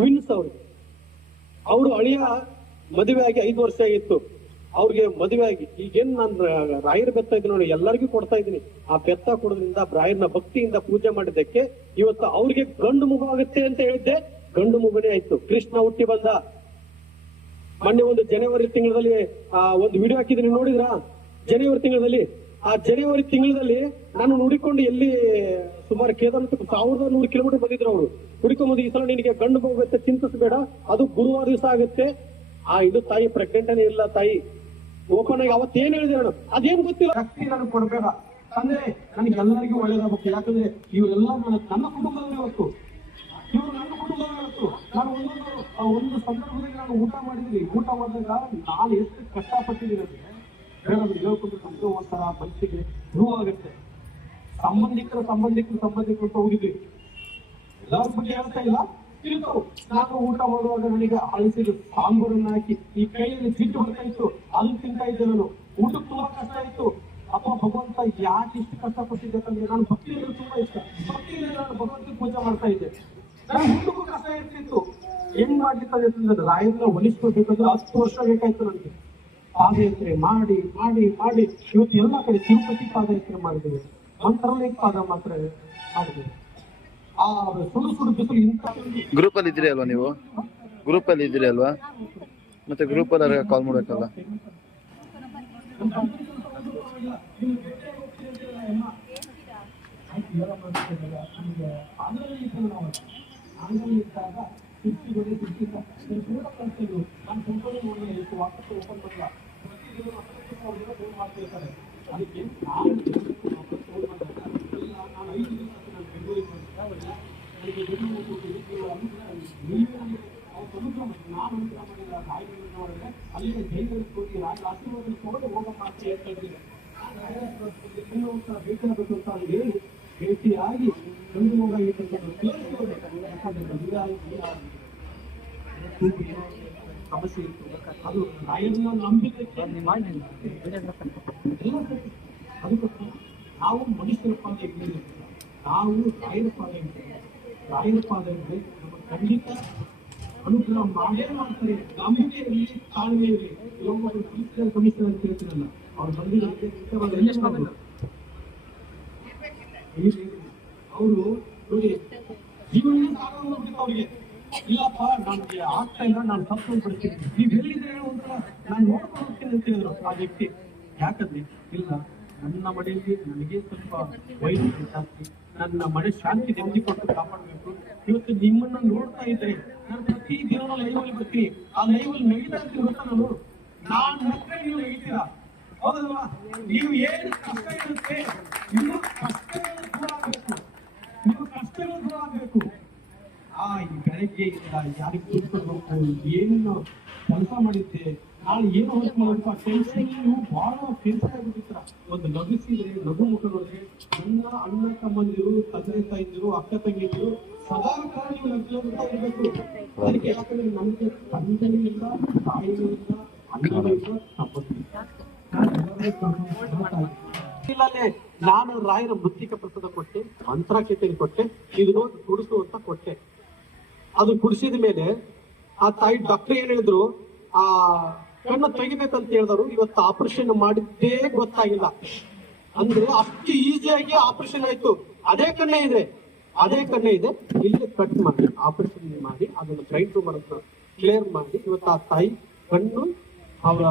Twins ಅವರು ಅಳಿಯ ಮದುವೆ ಆಗಿ 5 ವರ್ಷ ಆಗಿತ್ತು. ಅವ್ರಿಗೆ ಮದುವೆ ಆಗಿ ಈಗೇನ್ ನಾನು ರಾಯರ ಬೆತ್ತ ಇದ್ದೀನಿ ನೋಡಿ, ಎಲ್ಲರಿಗೂ ಕೊಡ್ತಾ ಇದ್ದೀನಿ. ಆ ಬೆತ್ತ ಕೊಡೋದ್ರಿಂದ ರಾಯರ್ನ ಭಕ್ತಿಯಿಂದ ಪೂಜೆ ಮಾಡಿದ್ದಕ್ಕೆ ಇವತ್ತು ಅವ್ರಿಗೆ ಗಂಡು ಮಗು ಆಗುತ್ತೆ ಅಂತ ಹೇಳಿದ್ದೆ, ಗಂಡು ಮಗುನೇ ಆಯ್ತು. ಕೃಷ್ಣ ಹುಟ್ಟಿ ಬಂದ. ಮೊನ್ನೆ ಒಂದು ಜನವರಿ ತಿಂಗಳಲ್ಲಿ ಒಂದು ವಿಡಿಯೋ ಹಾಕಿದ್ದೀನಿ, ನೋಡಿದ್ರ? ಜನವರಿ ತಿಂಗಳಲ್ಲಿ, ಆ ಜನವರಿ ತಿಂಗಳಲ್ಲಿ ನಾನು ನುಡಿಕೊಂಡು ಎಲ್ಲಿ ಸುಮಾರು ಕೇದಾರನಾಥ 1100 ಕಿಲೋಮೀಟರ್ ಬಂದಿದ್ರು ಅವರು. ಹುಡುಕೊಂಬಂದು ಈ ಸಲ ನಿನಗೆ ಗಂಡು ಮಗು ಆಗುತ್ತೆ, ಚಿಂತಿಸಬೇಡ, ಅದು ಗುರುವಾರ ದಿವಸ ಆಗುತ್ತೆ. ಇದು ತಾಯಿ ಪ್ರೆಗ್ನೆಂಟನೇ ಇಲ್ಲ, ತಾಯಿ ಓಪನ್ ಆಗಿ ಅವತ್ತೇನ್ ಹೇಳಿದೆ ನಾನು, ಅದೇನ್ ಗೊತ್ತಿಲ್ಲ. ಶಕ್ತಿ ನನಗೆ ಕೊಡ್ಬೇಡ ಅಂದ್ರೆ ನನಗೆ ಎಲ್ಲರಿಗೂ ಒಳ್ಳೇದಾಗಬೇಕು. ಯಾಕಂದ್ರೆ ಇವರೆಲ್ಲ ನನ್ನ ಕುಟುಂಬದವರೇ ಹೊತ್ತು, ಇವರು ನನ್ನ ಕುಟುಂಬದವರೇ ಹೊತ್ತು. ನಾನು ಒಂದು ಸಂದರ್ಭದಲ್ಲಿ ನಾನು ಊಟ ಮಾಡಿದ್ವಿ. ಊಟ ಮಾಡಿದಾಗ ನಾನು ಎಷ್ಟು ಕಷ್ಟಪಟ್ಟಿದ್ದೀನಿ ಅಂದ್ರೆ ಹೇಳೋದು ಹೇಳ್ಕೊಂಡು ನಮ್ಗೆ ಒಂಥರ ಮನಸ್ಸಿಗೆ ನೋವಾಗುತ್ತೆ. ಸಂಬಂಧಿಕರು ಅಂತ ಹೋಗಿದ್ವಿ. ಎಲ್ಲರ ಬಗ್ಗೆ ಹೇಳ್ತಾ ಇಲ್ಲ, ತಿಳ್ತಾವು. ನಾನು ಊಟ ಮಾಡುವಾಗ ನನಗೆ ಅಳಿಸಿದ್ರು ಸಾಂಬಾರನ್ನ ಹಾಕಿ ಈ ಕೈಯಲ್ಲಿ ಜಿಟ್ಟು ಬರ್ತಾ ಇತ್ತು, ಅಲ್ಲಿ ತಿಂತಾ ಇದ್ದೆ ನಾನು. ಊಟಕ್ಕೆ ತುಂಬಾ ಕಷ್ಟ ಇತ್ತು. ಅಥವಾ ಭಗವಂತ ಯಾಕೆ ಇಷ್ಟು ಕಷ್ಟಪಟ್ಟಿದ್ದಕ್ಕಂದ್ರೆ ನಾನು ಭಕ್ತಿಯಲ್ಲಿ ತುಂಬಾ ಇಷ್ಟ. ಭಕ್ತಿಯಲ್ಲಿ ನಾನು ಭಗವಂತ ಪೂಜೆ ಮಾಡ್ತಾ ಇದ್ದೆ. ನಾನು ಊಟಕ್ಕೂ ಕಷ್ಟ ಇರ್ತಿತ್ತು. ಹೆಂಗ್ ಮಾಡ್ಲಿಕ್ಕೆ ಅಂತಂದ್ರೆ ರಾಯರನ್ನ ಒಲಿಸ್ಕೊಳ್ಬೇಕಂದ್ರೆ 10 ವರ್ಷ ಬೇಕಾಯ್ತು ನನಗೆ. ಪಾದಯಾತ್ರೆ ಮಾಡಿ ಮಾಡಿ ಮಾಡಿ ಇವತ್ತು ಎಲ್ಲ ಕಡೆ ತಿರುಪತಿ ಪಾದಯಾತ್ರೆ ಮಾಡಿದ್ದೇವೆ, ಮಂತ್ರಾಲಯ ಪಾದ ಮಾತ್ರ ಮಾಡಿದ್ದೇವೆ. ಆ ಸುಡು ಬಿಸಿಲು ಇಂಥ ಗ್ರೂಪ್ ಅಲ್ಲಿ ಇದ್ದೀರಿ ಅಲ್ವಾ ನೀವು? ಗ್ರೂಪ್ ಅಲ್ಲಿ ಇದ್ದೀರಿ ಅಲ್ವಾ? ಮತ್ತೆ ಗ್ರೂಪ್ ಅಲ್ಲಿ ಕಾಲ್ ಮಾಡ್ಬೇಕಲ್ಲ. ಭೇಟಿಯಾಗಿ ಸಮಸ್ಯೆ ಇತ್ತು. ಅದು ರಾಯರನ್ನ ನಂಬಿದ್ದಕ್ಕೆ ಅದಕ್ಕೋಸ್ಕರ ನಾವು ಮನುಷ್ಯರ ಪಾದ ಇದ್ದೀವಿ, ನಾವು ರಾಯರ ಪಾದ ಇದ್ದೇವೆ. ರಾಯರ ಪಾದ ಇದ್ರೆ ನಮ್ಮ ಖಂಡಿತ ಅನುಗ್ರಹ ಮಾಡೇ ಮಾಡ್ತಾರೆ. ನಂಬಿಕೆಯಲ್ಲಿ ತಾಳ್ಮೆ ಇರಲಿ. ಕೆಲವೊಬ್ಬರು ಕಮಿಷನರ್ ಅಂತ ಹೇಳ್ತೀರಲ್ಲ, ಅವ್ರು ಬಂದಿದ್ದಕ್ಕೆ ಅವರು ನೋಡಿ ಜೀವನ ಸಾಗೋಗ್ಬಿಟ್ಟು ಅವ್ರಿಗೆ ಇಲ್ಲಪ್ಪ ನನಗೆ ಆಗ್ತಾ ಇಲ್ಲ, ನಾನು ತಪ್ಪು ಬಿಡ್ತೀನಿ, ನೀವ್ ಹೇಳಿದ್ರೆ ಒಂಥರ ನಾನು ನೋಡ್ಕೊಂಡು ಹೋಗ್ತೀನಿ ಅಂತ ಹೇಳಿದ್ರು ಆ ವ್ಯಕ್ತಿ. ಯಾಕಂದ್ರೆ ಇಲ್ಲ, ನನ್ನ ಮನೆಯಲ್ಲಿ ನನಗೆ ಸ್ವಲ್ಪ ವೈದ್ಯ ಜಾಸ್ತಿ, ನನ್ನ ಮನೆ ಶಾಂತಿ ನೆಮ್ಮದಿ ಕೊಟ್ಟು ಕಾಪಾಡಬೇಕು. ಇವತ್ತು ನಿಮ್ಮನ್ನ ನೋಡ್ತಾ ಇದ್ರೆ ನಾನು ಪ್ರತಿ ದಿನ ಲೈವಲ್ಲಿ ಬರ್ತೀನಿ. ಆ ಲೈವಲ್ಲಿ ನಡೀತಾ ಇರ್ತೀನಿ ಗೊತ್ತಾ, ನಾನು ಮಕ್ಕಳ ನೀವು ನಡೀತೀರಾ, ಹೌದಲ್ವಾ? ನೀವು ಏನು ಕಷ್ಟ ಇರುತ್ತೆ, ನಿಮ್ಮ ಕಷ್ಟಗಳು ದೂರ ಆಗಬೇಕು, ನಿಮ್ಮ ಕಷ್ಟಗಳು ದೂರ ಆಗಬೇಕು. ಈ ಬೆಳಗ್ಗೆ ಯಾರಿಗೆ ಕೂತ್ಕೊಳ್ಬೇಕು, ಏನು ಕೆಲಸ ಮಾಡಿದ್ದೆ, ನಾಳೆ ಏನು ವರ್ಕ್ ಮಾಡಬೇಕು, ಆ ಟೆನ್ಷನ್ ನೀವು ಬಹಳ ಟೆನ್ಷನ್ ಆಗಿರ್ತೀರ. ಒಂದು ನಗಿಸಿದ್ರೆ, ನಗು ಮುಖ ನೋಡಿದ್ರೆ ನನ್ನ ಅಣ್ಣ ತಮ್ಮಂದಿರು, ತಂದೆ ತಾಯಿದ್ರು, ಅಕ್ಕ ತಂಗಿದ್ರು ಸದಾ ಕಾಲ ನೀವು ನಗ್ತಾ ಇರ್ಬೇಕು. ಅದಕ್ಕೆ ಯಾಕಂದ್ರೆ ನಮ್ಗೆ ತಂದೆನೂ ಇಲ್ಲ, ತಾಯಿನೂ ಇಲ್ಲ, ಅಣ್ಣನೂ ಇಲ್ಲ, ತಪ್ಪಂದಿಲ್ಲ. ನಾನು ರಾಯರ ಮೃತ್ತಿಕ ಪ್ರಸಾದ ಕೊಟ್ಟೆ, ಮಂತ್ರಾಕ್ಷತೆಯನ್ನು ಕೊಟ್ಟೆ, ಇದು ಕುಡಿಸು ಅಂತ ಕೊಟ್ಟೆ. ಅದು ಕುಡಿಸಿದ ಮೇಲೆ ಆ ತಾಯಿ ಡಾಕ್ಟರ್ ಏನ್ ಹೇಳಿದ್ರು, ಆ ಕಣ್ಣು ತೆಗಿಬೇಕಂತ ಹೇಳಿದ್ರು. ಇವತ್ತು ಆಪರೇಷನ್ ಮಾಡಿದ್ದೇ ಗೊತ್ತಾಗಿಲ್ಲ. ಅಂದ್ರೆ ಅಷ್ಟು ಈಸಿಯಾಗಿ ಆಪರೇಷನ್ ಆಯ್ತು. ಅದೇ ಕಣ್ಣೇ ಇದೆ, ಇಲ್ಲಿ ಕಟ್ ಮಾಡಿ ಆಪರೇಷನ್ ಮಾಡಿ ಅದನ್ನು ಬ್ರೈನ್ ಟ್ಯೂಮರ್ ಅಂತ ಕ್ಲಿಯರ್ ಮಾಡಿ ಇವತ್ತು ಆ ತಾಯಿ ಕಣ್ಣು ಅವರ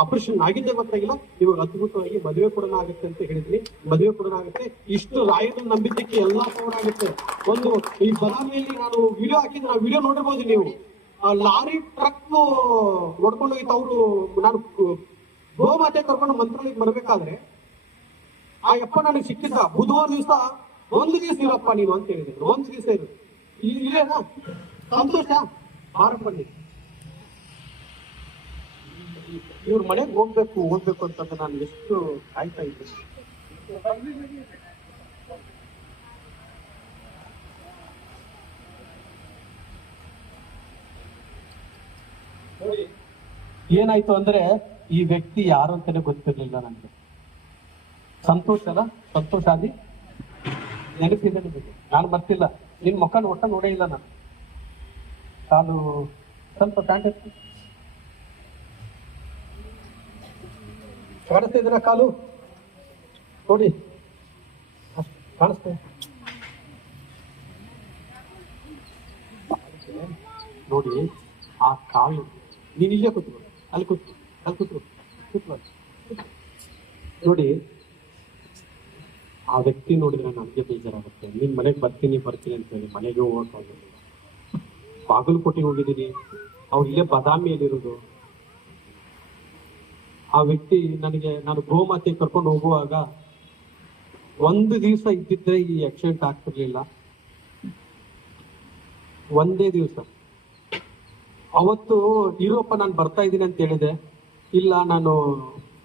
ಆಪರೇಷನ್ ಆಗಿದ್ದೇ ಗೊತ್ತಾಗಿಲ್ಲ. ಇವಾಗ ಅದ್ಭುತವಾಗಿ ಮದುವೆ ಕೂಡ ಆಗುತ್ತೆ ಅಂತ ಹೇಳಿದ್ರಿ, ಮದುವೆ ಕೂಡ ಆಗುತ್ತೆ. ಇಷ್ಟು ರಾಯರನ್ನು ನಂಬಿದ್ದಕ್ಕೆ ಎಲ್ಲಾ ಪವರ್ ಆಗುತ್ತೆ. ಒಂದು ಈ ಬದಾಮಿಯಲ್ಲಿ ನಾನು ವಿಡಿಯೋ ಹಾಕಿದ್ರೆ ಆ ವಿಡಿಯೋ ನೋಡಿರ್ಬೋದು ನೀವು. ಲಾರಿ ಟ್ರಕ್ ನೋಡ್ಕೊಂಡು ಹೋಗಿತ್ತು ಅವರು. ನಾನು ಗೋಮಾತೆ ಕರ್ಕೊಂಡು ಮಂತ್ರಾಲಯಕ್ಕೆ ಬರ್ಬೇಕಾದ್ರೆ ಆ ಯಪ್ಪ ನನಗೆ ಸಿಕ್ಕಿದ್ದ. ಬುಧವಾರ ದಿವಸ ಒಂದು ದಿವಸ ಇರಪ್ಪ ನೀನು ಅಂತ ಹೇಳಿದ್ರು. ಒಂದು ದಿವಸ ಇರು, ಇಲ್ಲೇನಾ ಸಂತೋಷ ಮಾರಕ್ ಬನ್ನಿ. ಇವ್ರ ಮನೆಗೆ ಹೋಗ್ಬೇಕು ಅಂತಂದ್ರೆ ನಾನು ಎಷ್ಟು ಕಾಯ್ತಾ ಇದ್ದೆ. ಏನಾಯ್ತು ಅಂದ್ರೆ ಈ ವ್ಯಕ್ತಿ ಯಾರು ಅಂತಾನೆ ಗೊತ್ತಿರ್ಲಿಲ್ಲ ನನಗೆ. ಸಂತೋಷ ಆದಿ ನೆನಪಿದೆ ನಿಮಗೆ. ನಾನು ಬರ್ತಿಲ್ಲ, ನಿನ್ ಮುಖ ಒಟ್ಟ ನೋಡೇ ಇಲ್ಲ ನಾನು. ಕಾಲು ಸ್ವಲ್ಪ ಪ್ಯಾಂಟ್ ಕಾಣಿಸ್ತಾ ಇದೆಯಾ ಕಾಲು ನೋಡಿ, ಕಾಣಿಸ್ತಾ ನೋಡಿ ಆ ಕಾಲು. ನೀನ್ ಇಲ್ಲೇ ಕೂತ್ಕೊ, ಅಲ್ಲಿ ಕೂತ್ಕೊ ನೋಡಿ. ಆ ವ್ಯಕ್ತಿ ನೋಡಿದ್ರೆ ನಮ್ಗೆ ಬೇಜಾರಾಗುತ್ತೆ. ನೀನ್ ಮನೆಗೆ ಬರ್ತೀನಿ ಅಂತ ಹೇಳಿ ಮನೆಗೆ ಹೋಗಕ್ಕಾಗಿಲ್ಲ. ಬಾಗಲಕೋಟೆಗೆ ಹೋಗಿದ್ದೀನಿ, ಅವ್ರು ಇಲ್ಲೇ ಬಾದಾಮಿಯಲ್ಲಿರೋದು. ಆ ವ್ಯಕ್ತಿ ನಾನು ಗೋಮಾತೆ ಕರ್ಕೊಂಡು ಹೋಗುವಾಗ ಒಂದು ದಿವಸ ಇದ್ದಿದ್ರೆ ಈ ಆಕ್ಸಿಡೆಂಟ್ ಆಗ್ತಿರ್ಲಿಲ್ಲ. ಒಂದೇ ದಿವಸ. ಅವತ್ತು ಇರೋಪ್ಪ ನಾನು ಬರ್ತಾ ಇದ್ದೀನಿ ಅಂತ ಹೇಳಿದೆ. ಇಲ್ಲ, ನಾನು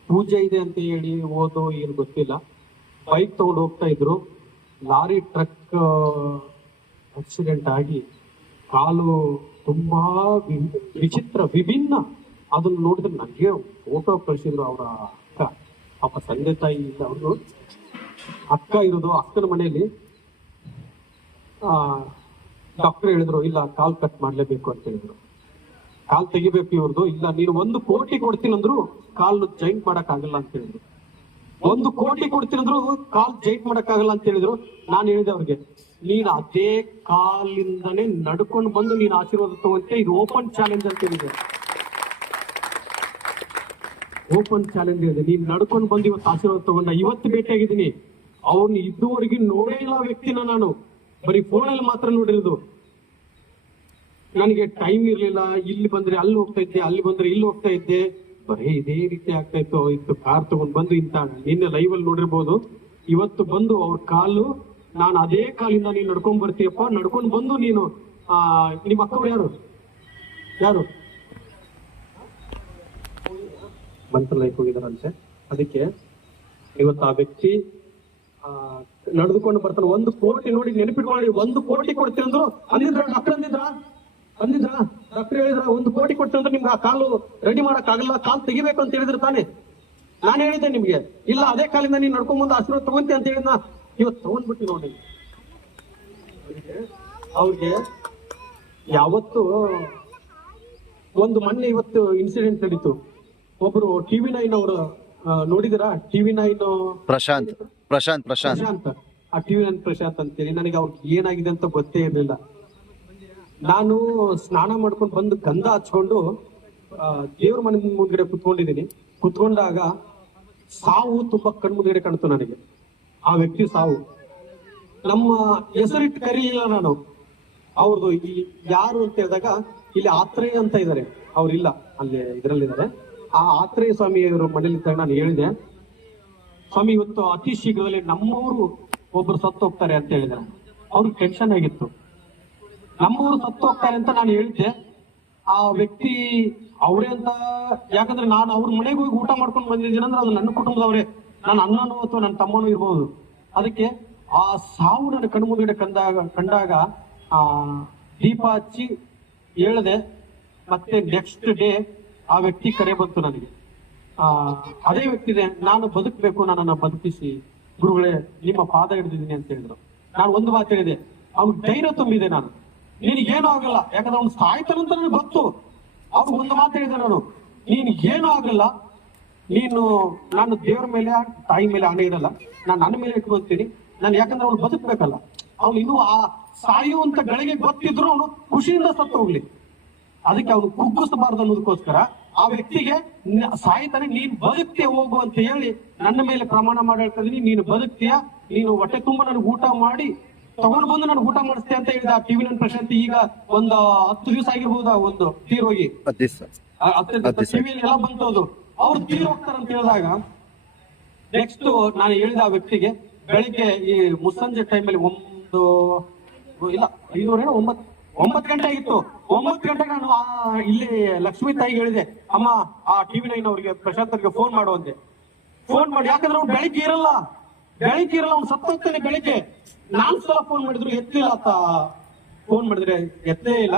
ಪೂಜೆ ಇದೆ ಅಂತ ಹೇಳಿ ಓದೋ ಏನು ಗೊತ್ತಿಲ್ಲ. ಬೈಕ್ ತಗೊಂಡು ಹೋಗ್ತಾ ಇದ್ರು, ಲಾರಿ ಟ್ರಕ್ ಆಕ್ಸಿಡೆಂಟ್ ಆಗಿ ಕಾಲು ತುಂಬಾ ವಿಭಿನ್ನ. ಅದನ್ನ ನೋಡಿದ್ರೆ ನನಗೆ ಫೋಟೋ ಕಳಿಸಿದ್ರು ಅವರ ಅಕ್ಕ. ಪಾಪ ತಂದೆ ತಾಯಿ ಇಲ್ಲ, ಅವರು ಅಕ್ಕ ಇರೋದು. ಅಕ್ಕನ ಮನೆಯಲ್ಲಿ ಡಾಕ್ಟರ್ ಹೇಳಿದ್ರು, ಇಲ್ಲ ಕಾಲ್ ಕಟ್ ಮಾಡ್ಲೇಬೇಕು ಅಂತ ಹೇಳಿದ್ರು. ಕಾಲ್ ತೆಗಿಬೇಕು ಇವ್ರದ್ದು. ಇಲ್ಲ, ನೀನು 1 ಕೋಟಿ ಕೊಡ್ತೀನಿ ಅಂದ್ರು ಕಾಲ್ ಜಾಯಿಂಟ್ ಮಾಡಕ್ ಆಗಲ್ಲ ಅಂತ ಹೇಳಿದ್ರು. 1 ಕೋಟಿ ಕೊಡ್ತೀನಿ ಅಂದ್ರು ಕಾಲ್ ಜಾಯಿಂಟ್ ಮಾಡಕ್ ಆಗಲ್ಲ ಅಂತ ಹೇಳಿದ್ರು. ನಾನು ಹೇಳಿದೆ ಅವ್ರಿಗೆ, ನೀನ್ ಅದೇ ಕಾಲಿಂದನೇ ನಡ್ಕೊಂಡು ಬಂದು ನೀನ್ ಆಶೀರ್ವಾದ ತಗೊಂತೆ. ಇದು ಓಪನ್ ಚಾಲೆಂಜ್ ಅಂತ ಹೇಳಿದೆ. ಓಪನ್ ಚಾಲೆಂಜ್ ಇದೆ. ನೀನ್ ನಡ್ಕೊಂಡು ಬಂದು ಇವತ್ತು ಆಶೀರ್ವಾದ ತಗೊಂಡ. ಇವತ್ತು ಭೇಟಿಯಾಗಿದ್ದೀನಿ. ಅವ್ನು ಇದುವರೆಗೆ ನೋಡೇ ಇಲ್ಲ ವ್ಯಕ್ತಿನ. ನಾನು ಬರೀ ಫೋನಲ್ಲಿ ಮಾತ್ರ ನೋಡಿರೋದು. ನನಗೆ ಟೈಮ್ ಇರ್ಲಿಲ್ಲ. ಇಲ್ಲಿ ಬಂದ್ರೆ ಅಲ್ಲಿ ಹೋಗ್ತಾ ಇದ್ದೆ, ಅಲ್ಲಿ ಬಂದ್ರೆ ಇಲ್ಲಿ ಹೋಗ್ತಾ ಇದ್ದೆ. ಬರೀ ಇದೇ ರೀತಿ ಆಗ್ತಾ ಇತ್ತು. ಕಾರ್ ತಗೊಂಡ್ ಬಂದು ಇಂತ ನಿನ್ನೆ ಲೈವ್ ಅಲ್ಲಿ ನೋಡಿರ್ಬೋದು. ಇವತ್ತು ಬಂದು ಅವ್ರ ಕಾಲು, ನಾನು ಅದೇ ಕಾಲಿಂದ ನೀನ್ ನಡ್ಕೊಂಡ್ ಬರ್ತೀಯಪ್ಪ, ನಡ್ಕೊಂಡ್ ಬಂದು ನೀನು ನಿಮ್ಮ ಅಕ್ಕವ್ರು ಯಾರು ಮಂತ್ರಾಲಯಕ್ಕೆ ಹೋಗಿದಾರಂತೆ. ಅದಕ್ಕೆ ಇವತ್ತು ಆ ವ್ಯಕ್ತಿ ನಡೆದುಕೊಂಡು ಬರ್ತಾನೆ. 1 ಕೋಟಿ ನೋಡಿ, ನೆನಪಿಟ್ಕೊಳ್ಳಿ. 1 ಕೋಟಿ ಕೊಡ್ತೀನಿ ಅಂದ್ರು. ಅಂದಿದ್ರ ಡಾಕ್ಟರ್ ಡಾಕ್ಟರ್ ಹೇಳಿದ್ರ 1 ಕೋಟಿ ಕೊಡ್ತೀನಿ ಅಂದ್ರೆ ನಿಮ್ಗೆ ಆ ಕಾಲು ರೆಡಿ ಮಾಡಕ್ ಆಗಲ್ಲ, ಕಾಲು ತೆಗಿಬೇಕು ಅಂತ ಹೇಳಿದ್ರು ತಾನೆ. ನಾನು ಹೇಳಿದ್ದೆ ನಿಮ್ಗೆ, ಇಲ್ಲ ಅದೇ ಕಾಲಿಂದ ನೀನ್ ನಡ್ಕೊಂಡ್ ಬಂದು ಆಶೀರ್ವಾದ ತಗೊಂತಿ ಅಂತ ಹೇಳಿದ್ನ. ಇವತ್ತು ತಗೊಂಡ್ಬಿಟ್ಟು ನೋಡಿ. ಅವ್ರಿಗೆ ಯಾವತ್ತು ಒಂದು ಮೊನ್ನೆ ಇವತ್ತು ಇನ್ಸಿಡೆಂಟ್ ನಡೀತು. ಒಬ್ರು TV9 ಅವರು ನೋಡಿದಿರಾ? TV9 ಪ್ರಶಾಂತ್. ಆ TV9 ಪ್ರಶಾಂತ್ ಅಂತೇಳಿ. ನನಗೆ ಅವ್ರಿಗೆ ಏನಾಗಿದೆ ಅಂತ ಗೊತ್ತೇ ಇರಲಿಲ್ಲ. ನಾನು ಸ್ನಾನ ಮಾಡ್ಕೊಂಡು ಬಂದು ಗಂಧ ಹಚ್ಕೊಂಡು ದೇವ್ರ ಮನೆ ಮುಂದ್ಗಡೆ ಕುತ್ಕೊಂಡಿದ್ದೀನಿ. ಕುತ್ಕೊಂಡಾಗ ಸಾವು ತುಂಬಾ ಕಣ್ಮುಂದ್ಗಡೆ ಕಾಣ್ತು ನನಗೆ. ಆ ವ್ಯಕ್ತಿ ಸಾವು. ನಮ್ಮ ಹೆಸರಿಟ್ಟು ಕರೀಲಿಲ್ಲ ನಾನು. ಅವ್ರದ್ದು ಯಾರು ಅಂತ ಹೇಳಿದಾಗ ಇಲ್ಲಿ ಆತ್ರೇಯ ಅಂತ ಇದ್ದಾರೆ. ಅವ್ರಿಲ್ಲ, ಅಲ್ಲಿ ಇದ್ರಲ್ಲಿದ್ದಾರೆ. ಆ ಆತ್ರೇಯ ಸ್ವಾಮಿ ಅವರು ಮನೇಲಿದ್ದಾಗ ನಾನು ಹೇಳಿದೆ, ಸ್ವಾಮಿ ಇವತ್ತು ಅತಿ ಶೀಘ್ರದಲ್ಲಿ ನಮ್ಮವರು ಒಬ್ರು ಸತ್ತು ಹೋಗ್ತಾರೆ ಅಂತ ಹೇಳಿದ್ದಾರೆ. ಅವ್ರಿಗೆ ಟೆನ್ಷನ್ ಆಗಿತ್ತು. ನಮ್ಮವರು ಸತ್ತು ಹೋಗ್ತಾರೆ ಅಂತ ನಾನು ಹೇಳಿದ್ದೆ. ಆ ವ್ಯಕ್ತಿ ಅವರೇ ಅಂತ, ಯಾಕಂದ್ರೆ ನಾನು ಅವ್ರ ಮನೆಗೆ ಹೋಗಿ ಊಟ ಮಾಡ್ಕೊಂಡು ಬಂದಿದ್ದೀನಿ ಅಂದ್ರೆ ಅದು ನನ್ನ ಕುಟುಂಬದವರೇ. ನಾನು ಅಣ್ಣನೋ ಅಥವಾ ನನ್ನ ತಮ್ಮನೂ ಇರ್ಬೋದು. ಅದಕ್ಕೆ ಆ ಸಾವು ನನ್ನ ಕಣ್ಮುಂಗಡೆ ಕಂಡಾಗ ದೀಪ ಹಚ್ಚಿ ಹೇಳಿದೆ. ಮತ್ತೆ ನೆಕ್ಸ್ಟ್ ಡೇ ಆ ವ್ಯಕ್ತಿ ಕರೆ ಬಂತು ನನಗೆ. ಅದೇ ವ್ಯಕ್ತಿದೆ, ನಾನು ಬದುಕಬೇಕು, ನನ್ನನ್ನು ಬದುಕಿಸಿ ಗುರುಗಳೇ, ನಿಮ್ಮ ಪಾದ ಹಿಡಿದಿದ್ದೀನಿ ಅಂತ ಹೇಳಿದ್ರು. ನಾನು ಒಂದು ಮಾತು ಹೇಳಿದೆ, ಅವ್ನು ಧೈರ್ಯ ತುಂಬಿದೆ. ನಾನು ನಿನಗೇನು ಆಗಲ್ಲ, ಯಾಕಂದ್ರೆ ಅವ್ನು ಸಾಯ್ತಾನಂತ ನನಗೆ ಗೊತ್ತು. ಅವ್ರು ಒಂದು ಮಾತು ಹೇಳಿದೆ, ನಾನು ನೀನ್ ಏನೂ ಆಗಲ್ಲ, ನೀನು ನಾನು ದೇವರ ಮೇಲೆ ತಾಯಿ ಮೇಲೆ ಹಣೆ ಇರಲ್ಲ, ನಾನು ನನ್ನ ಮೇಲೆ ಇಟ್ಕೊಳ್ತೀನಿ. ನಾನು ಯಾಕಂದ್ರೆ ಅವ್ನು ಬದುಕ್ಬೇಕಲ್ಲ. ಅವ್ನು ಇನ್ನೂ ಆ ಸಾಯುವಂತ ಗಳಿಗೆ ಗೊತ್ತಿದ್ರು ಅವನು ಖುಷಿಯಿಂದ ಸತ್ತು ಹೋಗ್ಲಿ. ಅದಕ್ಕೆ ಅವನು ಕುಗ್ಗಿಸಬಾರ್ದು ಅನ್ನೋದಕ್ಕೋಸ್ಕರ ಆ ವ್ಯಕ್ತಿಗೆ ಸಾಯ್ತಾನೆ, ನೀನ್ ಬದುಕ್ತೀಯ ಹೋಗು ಅಂತ ಹೇಳಿ ನನ್ನ ಮೇಲೆ ಪ್ರಮಾಣ ಮಾಡಿ ಹೇಳ್ತಾ ಇದೀನಿ. ನೀನು ಬದುಕ್ತೀಯ, ನೀನು ಹೊಟ್ಟೆ ತುಂಬಾ ನನಗೆ ಊಟ ಮಾಡಿ ತಗೊಂಡು ಬಂದು ನನಗೆ ಊಟ ಮಾಡಿಸ್ತೆ ಅಂತ ಹೇಳಿದ ಆ TV9 ಪ್ರಶಾಂತ್. ಈಗ ಒಂದು 10 ದಿವಸ ಆಗಿರ್ಬೋದ ಒಂದು ತೀರೋಗಿ, ಟಿವಿಯಲ್ಲಿ ಎಲ್ಲ ಬಂತೋದು. ಅವ್ರು ತೀರ್ ಹೋಗ್ತಾರಂತ ಹೇಳಿದಾಗ ನೆಕ್ಸ್ಟ್ ನಾನು ಹೇಳಿದ ಆ ವ್ಯಕ್ತಿಗೆ ಬೆಳಿಗ್ಗೆ ಈ ಮುಸ್ಸಂಜೆ ಟೈಮಲ್ಲಿ 9 ಗಂಟೆ ಆಗಿತ್ತು. 9 ಗಂಟೆಗೆ ನಾನು ಇಲ್ಲಿ ಲಕ್ಷ್ಮೀ ತಾಯಿಗೆ ಹೇಳಿದೆ, ಅಮ್ಮ ಆ TV9 ಅವ್ರಿಗೆ ಪ್ರಶಾಂತ್ ಅವ್ರಿಗೆ ಫೋನ್ ಮಾಡುವಂತೆ. ಫೋನ್ ಮಾಡಿ, ಯಾಕಂದ್ರೆ ಅವ್ನು ಬೆಳಿಗ್ಗೆ ಇರಲ್ಲ, ಅವ್ನು ಸತ್ತೋಗ್ತಾನೆ ಬೆಳಿಗ್ಗೆ. ನಾನ್ ಸಲ ಫೋನ್ ಮಾಡಿದ್ರು ಎತ್ತಲಿಲ್ಲ. ಫೋನ್ ಮಾಡಿದ್ರೆ ಎತ್ತೇ ಇಲ್ಲ.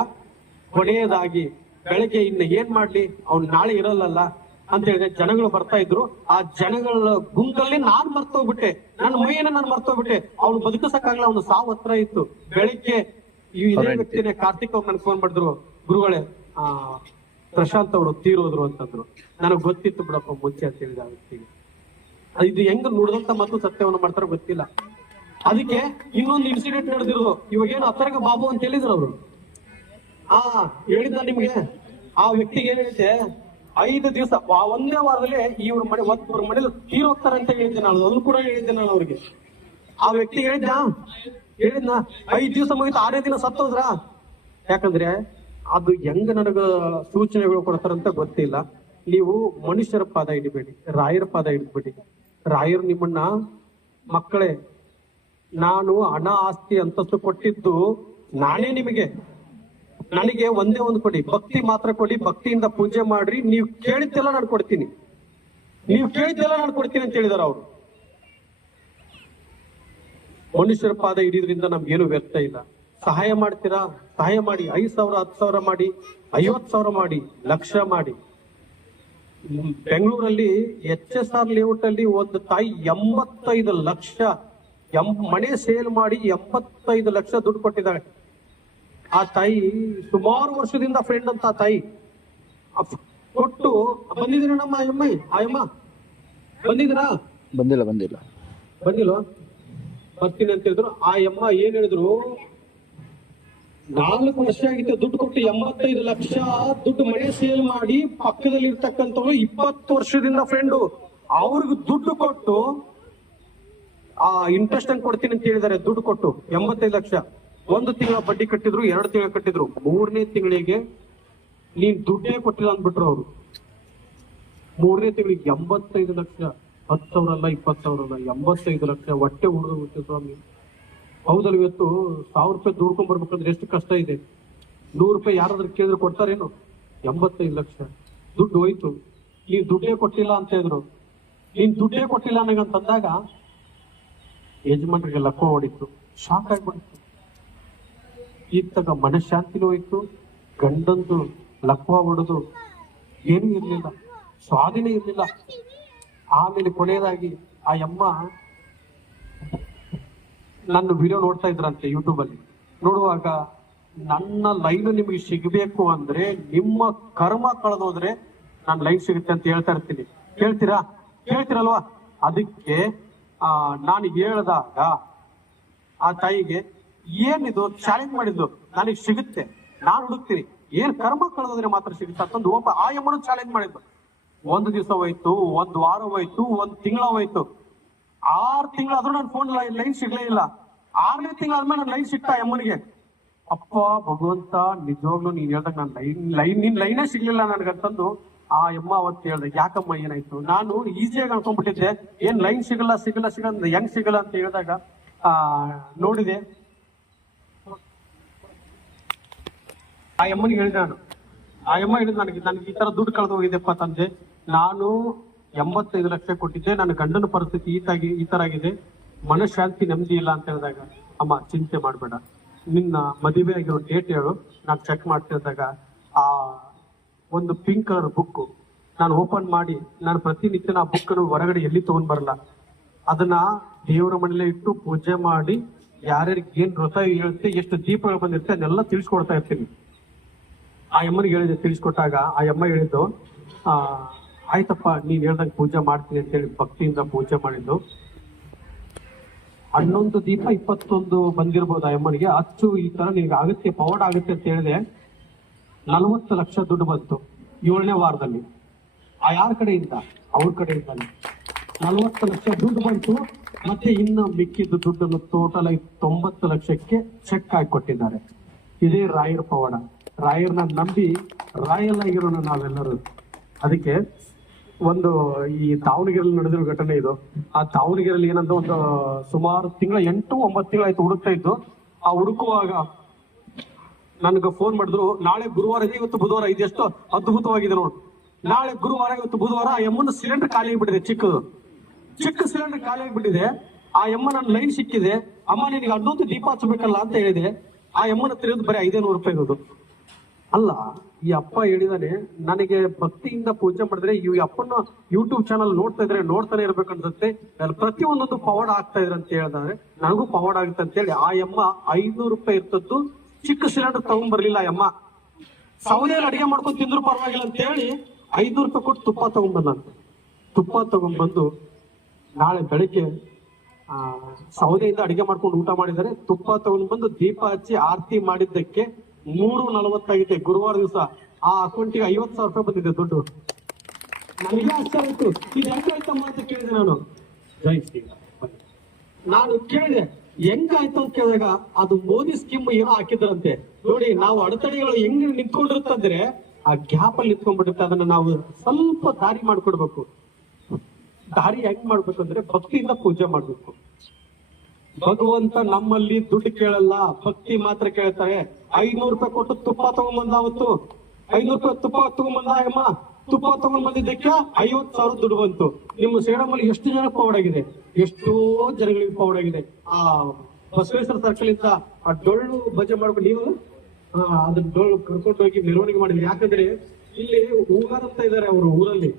ಕೊನೆಯದಾಗಿ ಬೆಳಿಗ್ಗೆ ಇನ್ನು ಏನ್ ಮಾಡ್ಲಿ, ಅವ್ನು ನಾಳೆ ಇರಲ್ಲ ಅಂತ ಹೇಳಿದ್ರೆ ಜನಗಳು ಬರ್ತಾ ಇದ್ರು. ಆ ಜನಗಳ ಗುಂಪಲ್ಲಿ ನಾನ್ ಮರ್ತೋಗ್ಬಿಟ್ಟೆ, ನನ್ನ ಮೈಯನ್ನ ನಾನು ಮರ್ತೋಗ್ಬಿಟ್ಟೆ. ಅವ್ನು ಬದುಕಿಸಕ್ಕಾಗಲ್ಲ, ಅವ್ನು ಸಾವು ಹತ್ರ ಇತ್ತು. ಬೆಳಿಗ್ಗೆ ಇದೇ ವ್ಯಕ್ತಿನೇ ಕಾರ್ತಿಕ್ ಅವ್ರು ನನ್ಗೆ ಫೋನ್ ಮಾಡಿದ್ರು, ಗುರುಗಳೇ ಪ್ರಶಾಂತ್ ಅವರು ತೀರೋದ್ರು ಅಂತಂದ್ರು. ನನಗ್ ಗೊತ್ತಿತ್ತು ಬಿಡಪ್ಪ ಮುಂಚೆ ಅಂತ ಹೇಳಿದ ಆ ವ್ಯಕ್ತಿಗೆ. ಇದು ಹೆಂಗ್ ನುಡಿದಂತ ಮತ್ತು ಸತ್ಯವನ್ನು ಮಾಡ್ತಾರೋ ಗೊತ್ತಿಲ್ಲ. ಅದಕ್ಕೆ ಇನ್ನೊಂದು ಇನ್ಸಿಡೆಂಟ್ ನಡೆದಿರೋದು. ಇವಾಗೇನು ಅತ್ತರ್ಗ ಬಾಬು ಅಂತ ಹೇಳಿದ್ರು ಅವರು. ಹೇಳಿದ್ದ ನಿಮ್ಗೆ ಆ ವ್ಯಕ್ತಿಗೆ ಏನ್ ಹೇಳಿದ್ದೆ, 5 ದಿವಸ ಒಂದೇ ವಾರದಲ್ಲಿ ಇವ್ರ ಮನೇಲಿ ತೀರೋಗ್ತಾರೆ ಅಂತ ಹೇಳಿದ್ದೆ ನಾನು. ಅದನ್ನು ಕೂಡ ಹೇಳಿದ್ದೆ ನಾನು ಅವ್ರಿಗೆ. ಆ ವ್ಯಕ್ತಿಗೆ ಹೇಳಿದ್ನ 5 ದಿವಸ ಮುಗಿತು, 6ನೇ ದಿನ ಸತ್ತೋದ್ರ. ಯಾಕಂದ್ರೆ ಅದು ಹೆಂಗ ನನಗ ಸೂಚನೆಗಳು ಕೊಡ್ತಾರಂತ ಗೊತ್ತಿಲ್ಲ. ನೀವು ಮನುಷ್ಯರ ಪಾದ ಹಿಡಿಬೇಡಿ, ರಾಯರ ಪಾದ ಹಿಡಿದ್ಬಿಡಿ. ರಾಯರು ನಿಮ್ಮನ್ನ, ಮಕ್ಕಳೇ ನಾನು ಹಣ ಆಸ್ತಿ ಅಂತಸ್ತು ಕೊಟ್ಟಿದ್ದು ನಾನೇ ನಿಮಗೆ, ನನಗೆ ಒಂದೇ ಒಂದು ಕೊಡಿ, ಭಕ್ತಿ ಮಾತ್ರ ಕೊಡಿ, ಭಕ್ತಿಯಿಂದ ಪೂಜೆ ಮಾಡ್ರಿ, ನೀವು ಕೇಳಿದ್ದೆಲ್ಲ ನಾನು ಕೊಡ್ತೀನಿ, ನೀವು ಕೇಳಿದ್ದೆಲ್ಲ ನಾನು ಕೊಡ್ತೀನಿ ಅಂತ ಹೇಳಿದಾರ ಅವರು. ಮನುಷ್ಯರ ಪಾದ ಹಿಡಿದ್ರಿಂದ ನಮ್ಗೇನು ವ್ಯರ್ಥ ಇಲ್ಲ. ಸಹಾಯ ಮಾಡ್ತೀರಾ, ಸಹಾಯ ಮಾಡಿ. 5,000 10,000 ಮಾಡಿ, 50,000 ಮಾಡಿ, ಲಕ್ಷ ಮಾಡಿ. ಬೆಂಗಳೂರಲ್ಲಿ HSR ಲೇಔಟ್ ಅಲ್ಲಿ ಒಂದು ತಾಯಿ 85 ಲಕ್ಷ ಮನೆ ಸೇಲ್ ಮಾಡಿ 85 ಲಕ್ಷ ದುಡ್ಡು ಕೊಟ್ಟಿದ್ದಾಳೆ. ಆ ತಾಯಿ ಸುಮಾರು ವರ್ಷದಿಂದ ಫ್ರೆಂಡ್ ಅಂತ ಆ ತಾಯಿ ಕೊಟ್ಟು ಬಂದಿದ್ದೀರ ನಮ್ಮ ಆಯಮ್ಮ ಬಂದಿದ್ದೀರಾ? ಬಂದಿಲ್ವಾ? ಬರ್ತೀನಿ ಅಂತ ಹೇಳಿದ್ರು. ಆ ಅಮ್ಮ ಏನ್ ಹೇಳಿದ್ರು, 4 ವರ್ಷ ಆಗಿತ್ತು ದುಡ್ಡು ಕೊಟ್ಟು 85 ಲಕ್ಷ ದುಡ್ಡು ಮನೆ ಸೇಲ್ ಮಾಡಿ ಪಕ್ಕದಲ್ಲಿ ಇರ್ತಕ್ಕಂಥವ್ರು 20 ವರ್ಷದಿಂದ ಫ್ರೆಂಡು, ಅವ್ರಿಗೆ ದುಡ್ಡು ಕೊಟ್ಟು ಇಂಟ್ರೆಸ್ಟ್ ಅನ್ನು ಕೊಡ್ತೀನಿ ಅಂತ ಹೇಳಿದ್ದಾರೆ. ದುಡ್ಡು ಕೊಟ್ಟು 85 ಲಕ್ಷ 1 ತಿಂಗಳ ಬಡ್ಡಿ ಕಟ್ಟಿದ್ರು, 2 ತಿಂಗಳು ಕಟ್ಟಿದ್ರು, 3ನೇ ತಿಂಗಳಿಗೆ ನೀನ್ ದುಡ್ಡೇ ಕೊಟ್ಟಿಲ್ಲ ಅಂದ್ಬಿಟ್ರು ಅವರು. 3ನೇ ತಿಂಗಳಿಗೆ 85 ಲಕ್ಷ, 10,000 ಅಲ್ಲ 20,000 ಅಲ್ಲ, 85 ಲಕ್ಷ. ಹೊಟ್ಟೆ ಉಳಿದು ಸ್ವಾಮಿ. ಹೌದಲ್ಲ, ಇವತ್ತು 1,000 ರೂಪಾಯಿ ದುಡ್ಕೊಂಡ್ ಬರ್ಬೇಕಂದ್ರೆ ಎಷ್ಟು ಕಷ್ಟ ಇದೆ. 100 ರೂಪಾಯಿ ಯಾರಾದ್ರೂ ಕೇಳಿದ್ರೆ ಕೊಡ್ತಾರೇನು? 85 ಲಕ್ಷ ದುಡ್ಡು ಹೋಯ್ತು. ನೀನ್ ದುಡ್ಡೇ ಕೊಟ್ಟಿಲ್ಲ ಅಂತ ಹೇಳಿದ್ರು. ನೀನ್ ದುಡ್ಡೇ ಕೊಟ್ಟಿಲ್ಲ ಅನ್ನಂತಂದಾಗ ಯಜಮಾನ್ರಿಗೆ ಲಕ್ವ ಹೊಡಿತು, ಶಾಕ್ ಆಗ್ಬಿಡ್ತು. ಇತ್ತಾಗ ಮನಃಶಾಂತಿನೂ ಹೋಯ್ತು, ಗಂಡಂದು ಲಕ್ವ ಹೊಡೆದು ಏನೂ ಇರ್ಲಿಲ್ಲ, ಸ್ವಾಧೀನ ಇರ್ಲಿಲ್ಲ. ಆಮೇಲೆ ಕೊನೆಯದಾಗಿ ಆ ಅಮ್ಮ ನನ್ನ ವಿಡಿಯೋ ನೋಡ್ತಾ ಇದ್ರಂತೆ ಯೂಟ್ಯೂಬ್ ಅಲ್ಲಿ. ನೋಡುವಾಗ ನನ್ನ ಲೈನ್ ನಿಮಗೆ ಸಿಗಬೇಕು ಅಂದ್ರೆ ನಿಮ್ಮ ಕರ್ಮ ಕಳೆದೋದ್ರೆ ನನ್ನ ಲೈನ್ ಸಿಗುತ್ತೆ ಅಂತ ಹೇಳ್ತಾ ಇರ್ತೀನಿ. ಕೇಳ್ತೀರಲ್ವಾ? ಅದಕ್ಕೆ ನಾನು ಹೇಳಿದಾಗ ಆ ತಾಯಿಗೆ ಏನಿದು ಚಾಲೆಂಜ್ ಮಾಡಿದ್ದು, ನನಗೆ ಸಿಗುತ್ತೆ, ನಾನು ಹುಡುಕ್ತೀನಿ, ಏನ್ ಕರ್ಮ ಕಳೆದೋದ್ರೆ ಮಾತ್ರ ಸಿಗುತ್ತೆ ಅಂತಂದು ಒಬ್ಬ ಆ ಅಮ್ಮನು ಚಾಲೆಂಜ್ ಮಾಡಿದ್ದು. 1 ದಿವಸ ಹೋಯ್ತು, 1 ವಾರ ಹೋಯ್ತು, 1 ತಿಂಗಳ ಹೋಯ್ತು, 6 ತಿಂಗಳಾದ್ರೂ ನನ್ನ ಫೋನ್ ಲೈನ್ ಸಿಗ್ಲೇ ಇಲ್ಲ. 6ನೇ ತಿಂಗಳಾದ್ಮೇಲೆ ನನ್ನ ಲೈನ್ ಸಿಗ್ತಾ ಅಮ್ಮನಿಗೆ. ಅಪ್ಪ ಭಗವಂತ, ನಿಜವಾಗ್ಲೂ ನೀನ್ ಹೇಳ್ದಾಗ ನಾನು ನಿನ್ ಲೈನೇ ಸಿಗ್ಲಿಲ್ಲ ನನ್ಗಂತಂದು ಆ ಅಮ್ಮ ಅವತ್ತು ಹೇಳ್ದೆ. ಯಾಕಮ್ಮ ಏನಾಯ್ತು? ನಾನು ಈಸಿಯಾಗಿ ಅನ್ಕೊಂಡ್ಬಿಟ್ಟಿದ್ದೆ, ಏನ್ ಲೈನ್ ಸಿಗಲ್ಲ ಹೆಂಗ್ ಸಿಗಲ್ಲ ಅಂತ ಹೇಳಿದಾಗ ನೋಡಿದೆ. ಆ ಅಮ್ಮನಿಗೆ ಹೇಳಿದೆ ನಾನು. ಆ ಅಮ್ಮ ಹೇಳಿದ್ ನನಗೆ ಈ ತರ ದುಡ್ಡು ಕಳೆದು ಹೋಗಿದೆಪ್ಪ ತಂದೆ, ನಾನು 85 ಲಕ್ಷ ಕೊಟ್ಟಿದ್ದೆ, ನನ್ನ ಗಂಡನ ಪರಿಸ್ಥಿತಿ ಈ ತರ ಆಗಿದೆ, ಮನಃಶಾಂತಿ ನೆಮ್ಮದಿ ಇಲ್ಲ ಅಂತ ಹೇಳಿದಾಗ, ಅಮ್ಮ ಚಿಂತೆ ಮಾಡ್ಬೇಡ, ನಿನ್ನ ಮದುವೆ ಆಗಿರೋ ಡೇಟ್ ಹೇಳು, ನಾನು ಚೆಕ್ ಮಾಡ್ತಿದ್ದಾಗ ಆ ಒಂದು ಪಿಂಕ್ ಕಲರ್ ಬುಕ್ ನಾನು ಓಪನ್ ಮಾಡಿ, ನಾನು ಪ್ರತಿನಿತ್ಯ ಆ ಬುಕ್ ಹೊರಗಡೆ ಎಲ್ಲಿ ತಗೊಂಡ್ ಬರಲ್ಲ, ಅದನ್ನ ದೇವರ ಮನೇಲೆ ಇಟ್ಟು ಪೂಜೆ ಮಾಡಿ ಯಾರ್ಯಾರಿಗೆ ಏನ್ ವ್ರತ ಹೇಳುತ್ತೆ, ಎಷ್ಟು ದೀಪಗಳು ಬಂದಿರುತ್ತೆ ಅದನ್ನೆಲ್ಲ ತಿಳಿಸ್ಕೊಡ್ತಾ ಇರ್ತೀನಿ. ಆ ಅಮ್ಮನಿಗೆ ಹೇಳಿದೆ. ತಿಳಿಸ್ಕೊಟ್ಟಾಗ ಆ ಅಮ್ಮ ಹೇಳಿದ್ದು, ಆಯ್ತಪ್ಪ ನೀನ್ ಹೇಳ್ದಂಗೆ ಪೂಜೆ ಮಾಡ್ತೀನಿ ಅಂತ ಹೇಳಿ ಭಕ್ತಿಯಿಂದ ಪೂಜೆ ಮಾಡಿದ್ದು. 11 ದೀಪ 21 ಬಂದಿರ್ಬೋದು ಆ ಅಮ್ಮನಿಗೆ. ಅಚ್ಚು ಈ ತರ ನಿನ್ಗೆ ಆಗುತ್ತೆ, ಪವಾಡ ಆಗುತ್ತೆ ಅಂತ ಹೇಳಿದೆ. 40 ಲಕ್ಷ ದುಡ್ಡು ಬಂತು 7ನೇ ವಾರದಲ್ಲಿ. ಯಾರ ಕಡೆಯಿಂದ? ಅವ್ರ ಕಡೆಯಿಂದಾನೆ 40 ಲಕ್ಷ ದುಡ್ಡು ಬಂತು. ಮತ್ತೆ ಇನ್ನು ಮಿಕ್ಕಿದ್ದು ದುಡ್ಡನ್ನು ಟೋಟಲ್ ಆಗಿ 90 ಲಕ್ಷಕ್ಕೆ ಚೆಕ್ ಹಾಕಿ ಕೊಟ್ಟಿದ್ದಾರೆ. ಇದೇ ರಾಯರ ಪವಾಡ. ರಾಯರ್ನ ನಂಬಿ ರಾಯಲ್ ಆಗಿರೋಣ ನಾವೆಲ್ಲರೂ. ಅದಕ್ಕೆ ಒಂದು ಈ ದಾವಣಗೆರೆಯಲ್ಲಿ ನಡೆದಿರೋ ಘಟನೆ ಇದು. ಆ ದಾವಣಗೆರೆಯಲ್ಲಿ ಏನಂತ ಒಂದು ಸುಮಾರು 8-9 ತಿಂಗಳಾಯ್ತು ಹುಡುಕ್ತಾ ಇದ್ದು. ಆ ಹುಡುಕುವಾಗ ನನ್ಗೆ ಫೋನ್ ಮಾಡಿದ್ರು, ನಾಳೆ ಗುರುವಾರ ಇದೆ, ಇವತ್ತು ಬುಧವಾರ, ಇದೆಷ್ಟು ಅದ್ಭುತವಾಗಿದೆ ನೋಡು. ನಾಳೆ ಗುರುವಾರ, ಇವತ್ತು ಬುಧವಾರ. ಆ ಎಮ್ಮನ ಸಿಲಿಂಡರ್ ಖಾಲಿ ಆಗಿಬಿಟ್ಟಿದೆ, ಚಿಕ್ಕ ಸಿಲಿಂಡರ್ ಖಾಲಿ ಆಗಿಬಿಟ್ಟಿದೆ. ಆ ಎಮ್ಮ ನನ್ನ ಲೈನ್ ಸಿಕ್ಕಿದೆ. ಅಮ್ಮ ನಿನಗೆ 11 ದೀಪ ಹಚ್ಚಬೇಕಲ್ಲ ಅಂತ ಹೇಳಿದೆ. ಆ ಎಮ್ಮನ ತಿರುಗಿದು ಬರೀ 500 ರೂಪಾಯಿ ಇರೋದು. ಅಲ್ಲ, ಈ ಅಪ್ಪ ಹೇಳಿದಾನೆ, ನನಗೆ ಭಕ್ತಿಯಿಂದ ಪೂಜೆ ಮಾಡಿದ್ರೆ ಈ ಅಪ್ಪನ ಯೂಟ್ಯೂಬ್ ಚಾನಲ್ ನೋಡ್ತಾನೆ ಇರ್ಬೇಕನ್ಸುತ್ತೆ, ಪ್ರತಿಯೊಂದೊಂದು ಪವಾಡ ಆಗ್ತಾ ಇದ್ರೆ ಅಂತ ಹೇಳಿದ್ರೆ ನನಗೂ ಪವಾಡ ಆಗುತ್ತೆ ಅಂತ ಹೇಳಿ ಆ ಅಮ್ಮ 500 ರೂಪಾಯಿ ಇರ್ತದ್ದು ಚಿಕ್ಕ ಸಿಲಿಂಡರ್ ತಗೊಂಡ್ಬರ್ಲಿಲ್ಲ ಅಮ್ಮ. ಸೌದೆಯಲ್ಲಿ ಅಡಿಗೆ ಮಾಡ್ಕೊಂಡು ತಿಂದ್ರು ಪರವಾಗಿಲ್ಲ ಅಂತ ಹೇಳಿ 500 ರೂಪಾಯಿ ಕೊಟ್ಟು ತುಪ್ಪ ತಗೊಂಡ್ಬಂದಂತ. ತುಪ್ಪ ತಗೊಂಡ್ಬಂದು ನಾಳೆ ಬೆಳಿಗ್ಗೆ ಸೌದೆಯಿಂದ ಅಡಿಗೆ ಮಾಡ್ಕೊಂಡು ಊಟ ಮಾಡಿದರೆ, ತುಪ್ಪ ತಗೊಂಡ್ ಬಂದು ದೀಪ ಹಚ್ಚಿ ಆರತಿ ಮಾಡಿದ್ದಕ್ಕೆ 3:40 ಗುರುವಾರ ದಿವಸ ಆ ಅಕೌಂಟಿಗೆ 50,000 ರೂಪಾಯಿ ಬಂದಿದೆ ದುಡ್ಡು. ನನಗೆ ಆಶ್ಚರ್ಯ ಆಯ್ತು, ಇದು ಹೆಂಗಾಯ್ತಮ್ಮ ಅಂತ ಕೇಳಿದೆ ನಾನು. ಜೈ ಶ್ರೀರಾಮ್. ನಾನು ಕೇಳಿದೆ ಹೆಂಗಾಯ್ತು ಅಂತ ಕೇಳಿದಾಗ ಅದು ಮೋದಿ ಸ್ಕೀಮ್ ಏನೋ ಹಾಕಿದ್ರಂತೆ. ನೋಡಿ, ನಾವು ಅಡೆತಡೆಗಳು ಹೆಂಗ್ ನಿಂತ್ಕೊಂಡಿರುತ್ತಂದ್ರೆ ಆ ಗ್ಯಾಪ್ ಅಲ್ಲಿ ನಿಂತ್ಕೊಂಡ್ಬಿಡುತ್ತೆ. ಅದನ್ನ ನಾವು ಸ್ವಲ್ಪ ದಾರಿ ಮಾಡ್ಕೊಡ್ಬೇಕು. ದಾರಿ ಹೆಂಗ್ ಮಾಡ್ಬೇಕಂದ್ರೆ ಭಕ್ತಿಯಿಂದ ಪೂಜೆ ಮಾಡ್ಬೇಕು. ಭಗವಂತ ನಮ್ಮಲ್ಲಿ ದುಡ್ಡು ಕೇಳಲ್ಲ, ಭಕ್ತಿ ಮಾತ್ರ ಕೇಳ್ತಾರೆ. 500 ರೂಪಾಯಿ ಕೊಟ್ಟು ತುಪ್ಪ ತಗೊಂಡ್ಬಂದ, ಅವತ್ತು 500 ರೂಪಾಯಿ ತುಪ್ಪ ತಗೊಂಡ್ಬಂದ ಅಮ್ಮ. ತುಪ್ಪ ತಗೊಂಡ್ ಬಂದಿದ್ದಕ್ಕೆ 50,000 ದುಡ್ಡು ಬಂತು. ನಿಮ್ಮ ಸೇಡಮಲ್ಲಿ ಎಷ್ಟು ಜನ ಪೌಡ್ ಆಗಿದೆ, ಎಷ್ಟೋ ಜನಗಳಿಗೆ ಪೌಡ್ ಆಗಿದೆ. ಆ ಬಸವೇಶ್ವರ ಸರ್ಕಲ್ ಇಂದ ಆ ಡೊಳ್ಳು ಭಜೆ ಮಾಡ್ಕೊಂಡು ನೀವು ಅದನ್ನ ಡೊಳ್ಳು ಕರ್ಕೊಂಡು ಹೋಗಿ ಮೆರವಣಿಗೆ ಮಾಡಿದ್ರಿ. ಯಾಕಂದ್ರೆ ಇಲ್ಲಿ ಹೂಗಾರ್ ಅಂತ ಇದಾರೆ ಅವರು ಊರಲ್ಲಿ,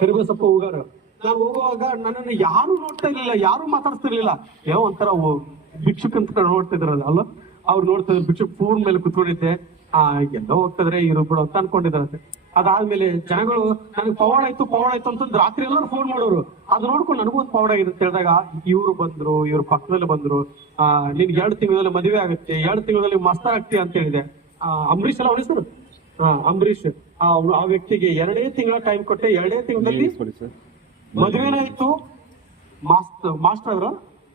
ಕರಿಬಸಪ್ಪ ಹೂಗಾರ. ನಾನು ಹೋಗುವಾಗ ನನ್ನನ್ನು ಯಾರು ನೋಡ್ತಾ ಇರ್ಲಿಲ್ಲ, ಯಾರು ಮಾತಾಡ್ತಿರ್ಲಿಲ್ಲ. ಏನೋ ಒಂಥರ ಭಿಕ್ಷುಕ್ ಅಂತ ನೋಡ್ತಿದ್ರಲ್ಲ ಅಲ್ಲ, ಅವ್ರು ನೋಡ್ತಿದ್ರು. ಭಿಕ್ಷುಕ್ ಫೋನ್ ಮೇಲೆ ಕುತ್ಕೊಂಡಿದ್ದೆ. ಎಲ್ಲೋ ಹೋಗ್ತಿದ್ರೆ ಇವ್ರು ಬಿಡು ಅಂತ ಅನ್ಕೊಂಡಿದ್ರಂತೆ. ಅದಾದ್ಮೇಲೆ ಜನಗಳು ನನಗೆ ಪವಾಡ ಆಯ್ತು ಅಂತಂದು ರಾತ್ರಿ ಎಲ್ಲರೂ ಫೋನ್ ಮಾಡೋರು. ಅದು ನೋಡ್ಕೊಂಡು ನನಗೂ ಒಂದು ಪವಾಡ ಆಗಿದೆ ಅಂತ ಹೇಳಿದಾಗ ಇವ್ರು ಬಂದ್ರು, ಇವ್ರ ಪಕ್ಕದಲ್ಲಿ ಬಂದ್ರು. ನಿನ್ಗೆ 2 ತಿಂಗಳಲ್ಲಿ ಮದುವೆ ಆಗುತ್ತೆ, 2 ತಿಂಗಳಲ್ಲಿ ಮಸ್ತಾರ್ ಆಗ್ತೀಯ ಅಂತ ಹೇಳಿದೆ. ಅಂಬರೀಶ್ ಅಲ್ಲ ಅವನ ಹೆಸರು? ಅಂಬರೀಶ್. ಆ ವ್ಯಕ್ತಿಗೆ 2 ತಿಂಗಳ ಟೈಮ್ ಕೊಟ್ಟೆ. 2 ತಿಂಗಳಲ್ಲಿ ಮದುವೆನಾಯ್ತು. ಮಾಸ್ಟರ್ ಆದ್ರ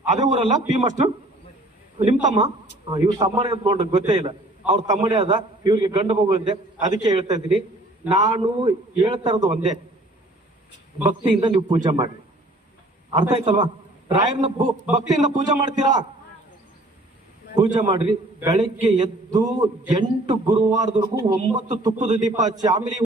ಅದೇ ಊರಲ್ಲ, ಪಿ ಮಾಸ್ಟರ್. ನಿಮ್ ತಮ್ಮ, ಇವ್ರ ತಮ್ಮನೇ ಅಂತ ನೋಡ್ರಿ, ಗೊತ್ತೇ ಇಲ್ಲ. ಅವ್ರ ತಮ್ಮನೇ ಆದ, ಇವ್ರಿಗೆ ಗಂಡು ಹೋಗುವಂತೆ. ಅದಕ್ಕೆ ಹೇಳ್ತಾ ಇದ್ದೀನಿ, ನಾನು ಹೇಳ್ತಾ ಇರೋದು ಒಂದೇ, ಭಕ್ತಿಯಿಂದ ನೀವು ಪೂಜೆ ಮಾಡಿ. ಅರ್ಥ ಆಯ್ತಲ್ವಾ? ರಾಯರನ್ನ ಭಕ್ತಿಯಿಂದ ಪೂಜೆ ಮಾಡ್ತೀರಾ? ಪೂಜೆ ಮಾಡ್ರಿ. ಬೆಳಗ್ಗೆ ಎದ್ದು 8 ಗುರುವಾರದವರೆಗೂ 9 ತುಪ್ಪದ ದೀಪ ಹಚ್ಚಿ, ಆಮೇಲೆ